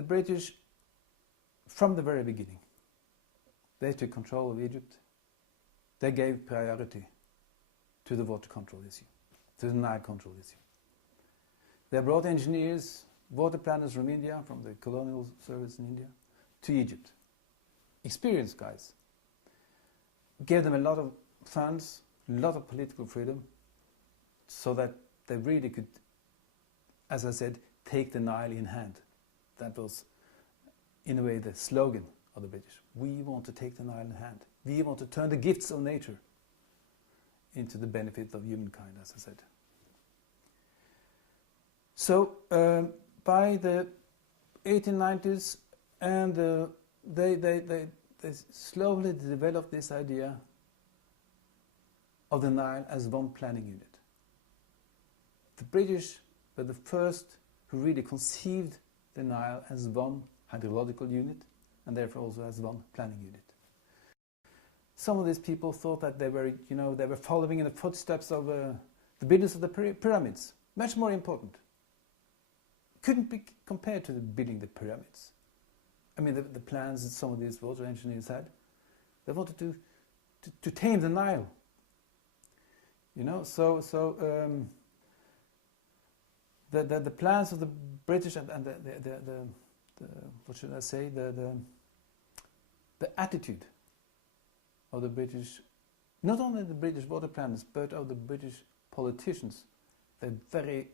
the British, from the very beginning, they took control of Egypt. They gave priority to the water control issue, to the Nile control issue. They brought engineers, water planners from India, from the colonial service in India, to Egypt. Experienced guys. Gave them a lot of funds, a lot of political freedom, so that they really could, as I said, take the Nile in hand. That was, in a way, the slogan of the British. We want to take the Nile in hand. We want to turn the gifts of nature into the benefit of humankind, as I said. So, by the 1890s, and they slowly developed this idea of the Nile as one planning unit. The British were the first who really conceived the Nile as one hydrological unit, and therefore also as one planning unit. Some of these people thought that they were, they were following in the footsteps of the builders of the pyramids. Much more important. Couldn't be compared to the building the pyramids. I mean, the plans that some of these water engineers had, they wanted to tame the Nile. The plans of the British and the what should I say, the attitude of the British, not only the British water planners, but of the British politicians, they're very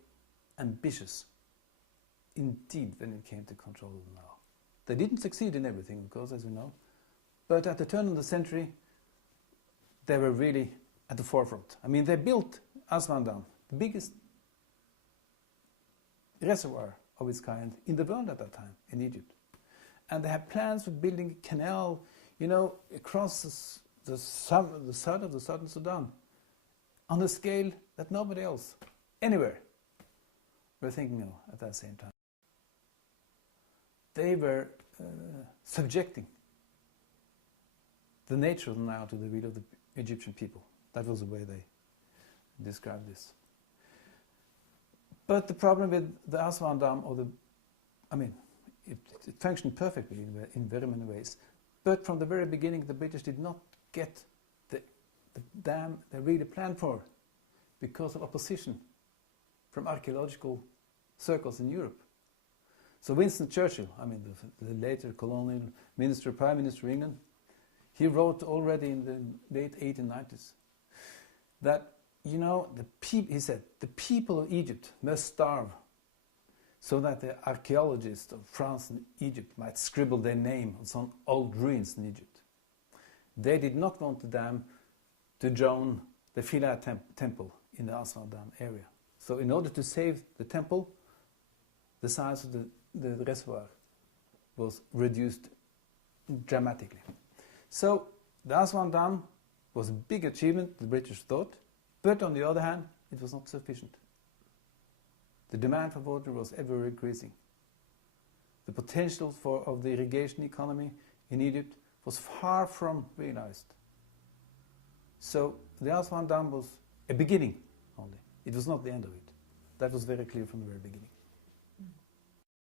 ambitious indeed when it came to control of the Nile. They didn't succeed in everything, of course, as you know, but at the turn of the century, they were really at the forefront. I mean, they built Aswan Dam, the biggest reservoir of its kind in the world at that time, in Egypt. And they had plans for building a canal, across the south of the southern Sudan, on a scale that nobody else, anywhere, were thinking of at that same time. They were subjecting the nature of the Nile to the will of the Egyptian people. That was the way they described this. But the problem with the Aswan Dam, it functioned perfectly in very many ways. But from the very beginning, the British did not get the dam they really planned for because of opposition from archaeological circles in Europe. So Winston Churchill, the later colonial minister, prime minister of England, he wrote already in the late 1890s that, he said, the people of Egypt must starve so that the archaeologists of France and Egypt might scribble their name on some old ruins in Egypt. They did not want the dam to join the Philae temple in the Aswan Dam area. So in order to save the temple, the size of the reservoir was reduced dramatically. So the Aswan Dam was a big achievement, the British thought, but on the other hand, it was not sufficient. The demand for water was ever increasing. The potential of the irrigation economy in Egypt was far from realized. So the Aswan Dam was a beginning only. It was not the end of it. That was very clear from the very beginning.